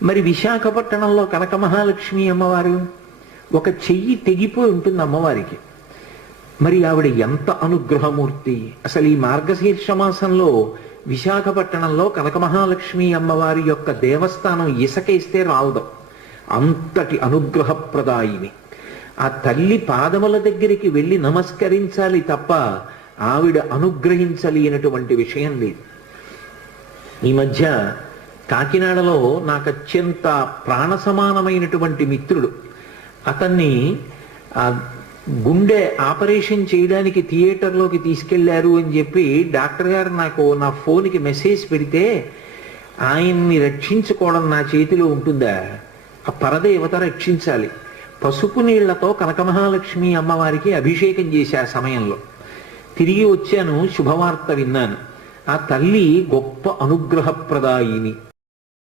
మరి విశాఖపట్నంలో కనక మహాలక్ష్మి అమ్మవారు ఒక చెయ్యి తెగిపోయి ఉంటుంది అమ్మవారికి. మరి ఆవిడ ఎంత అనుగ్రహమూర్తి! అసలు ఈ మార్గశీర్ష మాసంలో విశాఖపట్నంలో కనక మహాలక్ష్మి అమ్మవారి యొక్క దేవస్థానం ఇసకేస్తే రావడం, అంతటి అనుగ్రహప్రదాయిని. ఆ తల్లి పాదముల దగ్గరికి వెళ్ళి నమస్కరించాలి తప్ప ఆవిడ అనుగ్రహించలేనటువంటి విషయం లేదు. ఈ మధ్య కాకినాడలో నాకు అత్యంత ప్రాణ సమానమైనటువంటి మిత్రుడు, అతన్ని గుండె ఆపరేషన్ చేయడానికి థియేటర్లోకి తీసుకెళ్లారు అని చెప్పి డాక్టర్ గారు నాకు నా ఫోన్కి మెసేజ్ పెడితే, ఆయన్ని రక్షించుకోవడం నా చేతిలో ఉంటుందా? ఆ పరదేవత రక్షించాలి. పసుపు నీళ్లతో కనకమహాలక్ష్మి అమ్మవారికి అభిషేకం చేసే ఆ సమయంలో తిరిగి వచ్చాను, శుభవార్త విన్నాను. ఆ తల్లి గొప్ప అనుగ్రహప్రదాయిని.